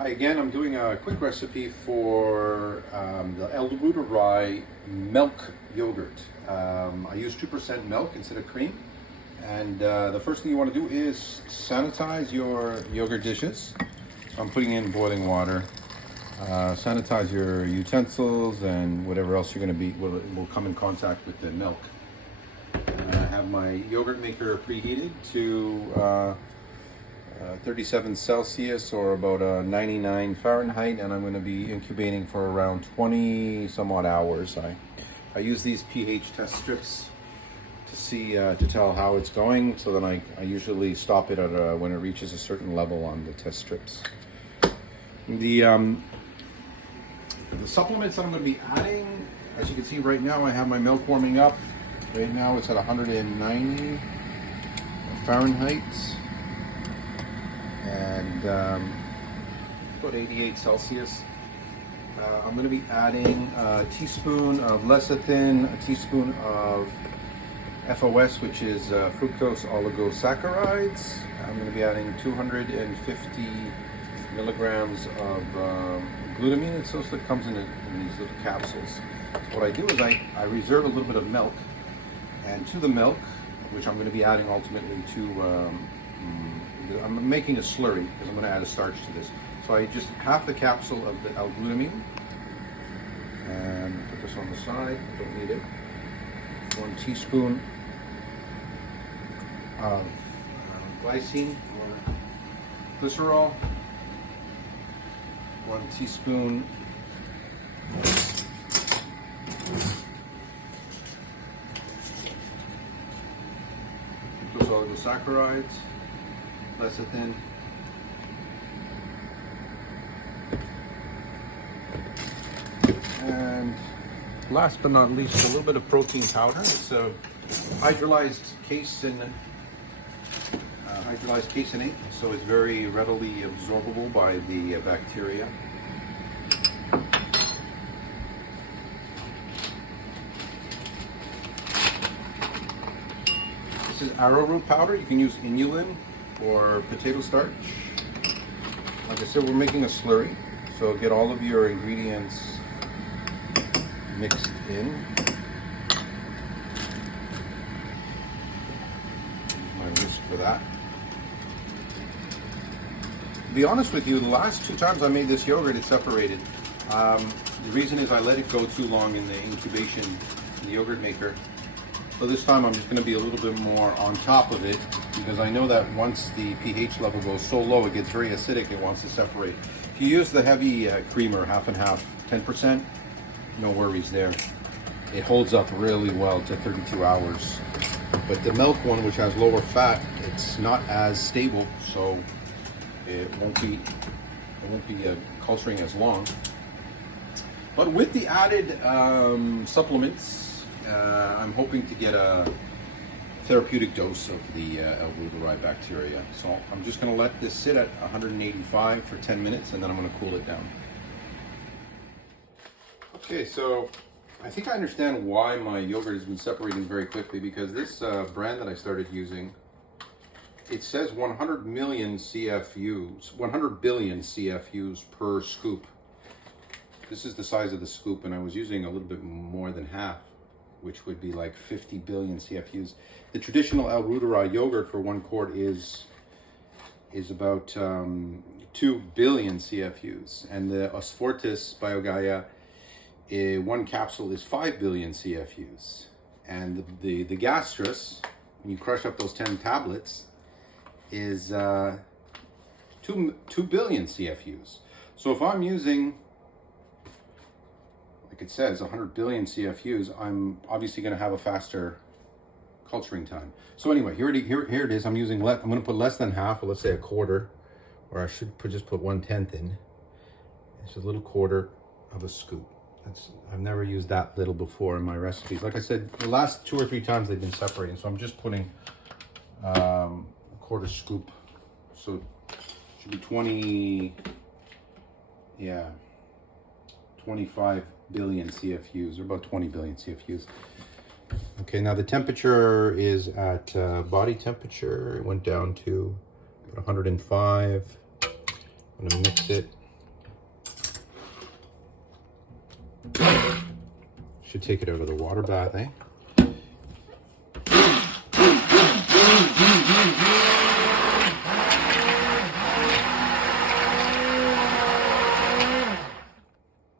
Hi again, I'm doing a quick recipe for the reuteri milk yogurt. I use 2% milk instead of cream. And the first thing you want to do is sanitize your yogurt dishes. So I'm putting in boiling water. Sanitize your utensils and whatever else you're going to be will come in contact with the milk. I have my yogurt maker preheated to 37 Celsius or about 99 Fahrenheit, and I'm going to be incubating for around 20 some odd hours. I use these pH test strips to see to tell how it's going, so then I usually stop it at when it reaches a certain level on the test strips. The supplements that I'm going to be adding, as you can see right now, I have my milk warming up. Right now it's at 190 Fahrenheit and about 88 Celsius. I'm going to be adding a teaspoon of lecithin, a teaspoon of FOS, which is fructose oligosaccharides. I'm going to be adding 250 milligrams of glutamine. It's also that comes in these little capsules. So what I do is I reserve a little bit of milk, and to the milk, which I'm going to be adding ultimately to I'm making a slurry because I'm going to add a starch to this. So I just half the capsule of the L-glutamine and put this on the side. Don't need it. 1 teaspoon of glycine or glycerol. 1 teaspoon fructose oligosaccharides. Lecithin, and last but not least, a little bit of protein powder. It's a hydrolyzed casein, so it's very readily absorbable by the bacteria. This is arrowroot powder. You can use inulin or potato starch. Like I said, we're making a slurry, so get all of your ingredients mixed in. My whisk for that. To be honest with you, the last 2 times I made this yogurt, it separated. The reason is I let it go too long in the incubation in the yogurt maker. So this time I'm just going to be a little bit more on top of it, because I know that once the pH level goes so low, it gets very acidic, it wants to separate. If you use the heavy creamer, half and half, 10%, no worries there. It holds up really well to 32 hours. But the milk one, which has lower fat, it's not as stable, so it won't be culturing as long. But with the added supplements, I'm hoping to get a therapeutic dose of the reuteri bacteria. So I'm just going to let this sit at 185 for 10 minutes, and then I'm going to cool it down. Okay, so I think I understand why my yogurt has been separating very quickly, because this brand that I started using, it says 100 million CFUs, 100 billion CFUs per scoop. This is the size of the scoop, and I was using a little bit more than half, which would be like 50 billion CFUs. The traditional reuteri yogurt for 1 quart is about 2 billion CFUs, and the Osfortis BioGaia, 1 capsule is 5 billion CFUs, and the gastrus, when you crush up those 10 tablets, is 2 billion CFUs. So if I'm using, it says 100 billion CFUs, I'm obviously going to have a faster culturing time. So anyway, here it is. I'm going to put less than half, or let's say a quarter, or I should just put 1/10 in. It's a little quarter of a scoop. I've never used that little before in my recipes. Like I said, the last 2 or 3 times they've been separating, so I'm just putting a quarter scoop. So it should be 25 billion CFUs, or about 20 billion CFUs. Okay, now the temperature is at body temperature. It went down to 105. I'm gonna mix it. Should take it out of the water bath, eh?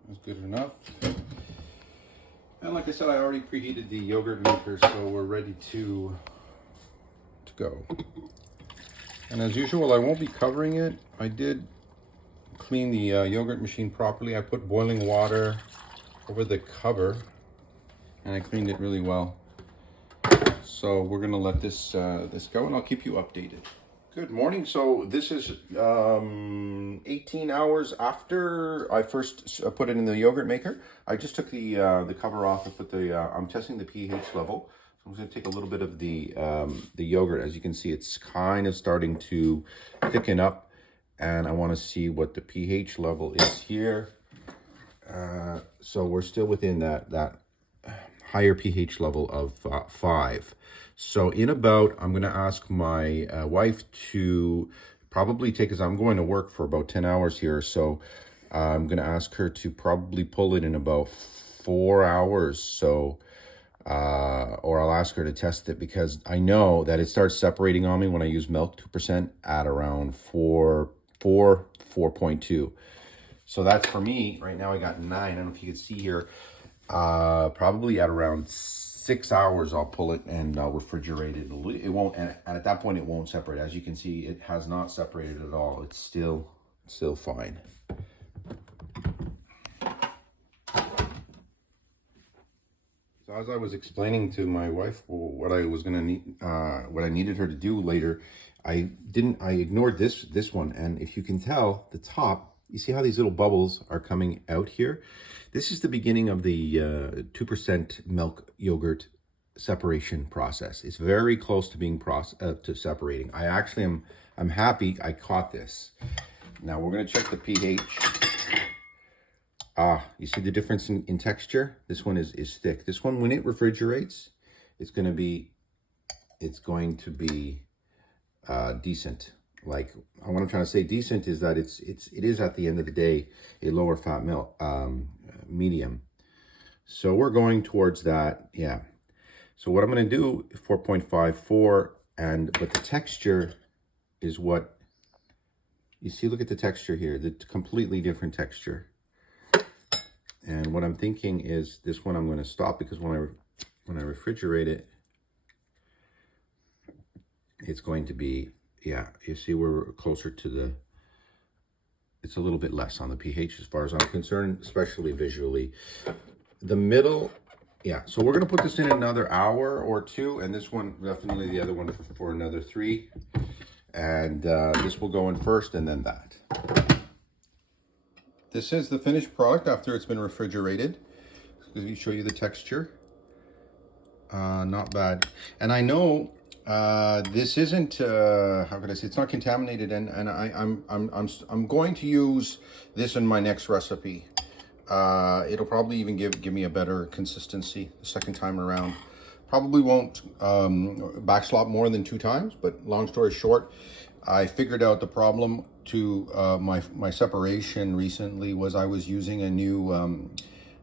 That's good enough. And like I said, I already preheated the yogurt maker, so we're ready to go. And as usual, I won't be covering it. I did clean the yogurt machine properly. I put boiling water over the cover, and I cleaned it really well. So we're gonna let this this go, and I'll keep you updated. Good morning. So this is 18 hours after I first put it in the yogurt maker. I just took the cover off and put the. I'm testing the pH level. So I'm going to take a little bit of the yogurt. As you can see, it's kind of starting to thicken up, and I want to see what the pH level is here. So we're still within that higher pH level of 5. So in about, I'm going to ask my wife to probably take, because I'm going to work for about 10 hours here. So I'm going to ask her to probably pull it in about 4 hours. So, or I'll ask her to test it, because I know that it starts separating on me when I use milk 2% at around 4.2. So that's for me. Right now I got 9. I don't know if you can see here. Probably at around 6 hours I'll pull it and I'll refrigerate it. It won't, and at that point it won't separate. As you can see, it has not separated at all. It's still fine. So as I was explaining to my wife what I was gonna need, what I needed her to do later, I ignored this one, and if you can tell, the top, you see how these little bubbles are coming out here? This is the beginning of the 2% milk yogurt separation process. It's very close to being to separating. I'm happy I caught this. Now we're going to check the pH. You see the difference in texture? This one is thick. This one, when it refrigerates, it's going to be decent. Like, what I'm trying to say decent is that it is at the end of the day a lower fat milk, medium. So we're going towards that, yeah. So what I'm going to do, 4.54, but the texture is what you see. Look at the texture here, the completely different texture. And what I'm thinking is this one I'm going to stop, because when I refrigerate it, it's going to be, yeah, you see we're closer to it's a little bit less on the pH as far as I'm concerned, especially visually. The middle, yeah, so we're going to put this in another hour or 2, and this one, definitely the other one for another 3. And this will go in first, and then that. This is the finished product after it's been refrigerated. Let me show you the texture. Not bad. And I know this isn't how could I say, it's not contaminated, and I'm going to use this in my next recipe. It'll probably even give me a better consistency the second time around. Probably won't backslop more than 2 times, but long story short, I figured out the problem to my separation recently was I was using a new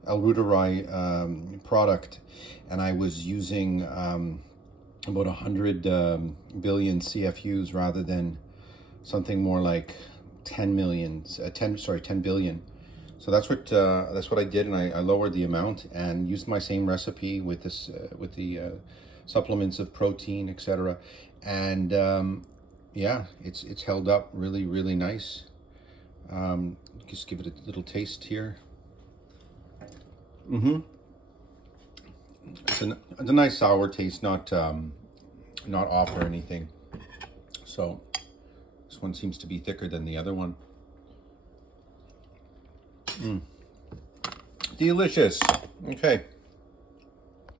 reuteri product, and I was using about 100 billion CFUs rather than something more like 10 billion. So that's what I did, and I lowered the amount and used my same recipe with this with the supplements of protein, etc. And yeah, it's held up really nice. Just give it a little taste here. It's a nice sour taste, not off or anything. So this one seems to be thicker than the other one. Delicious. Okay.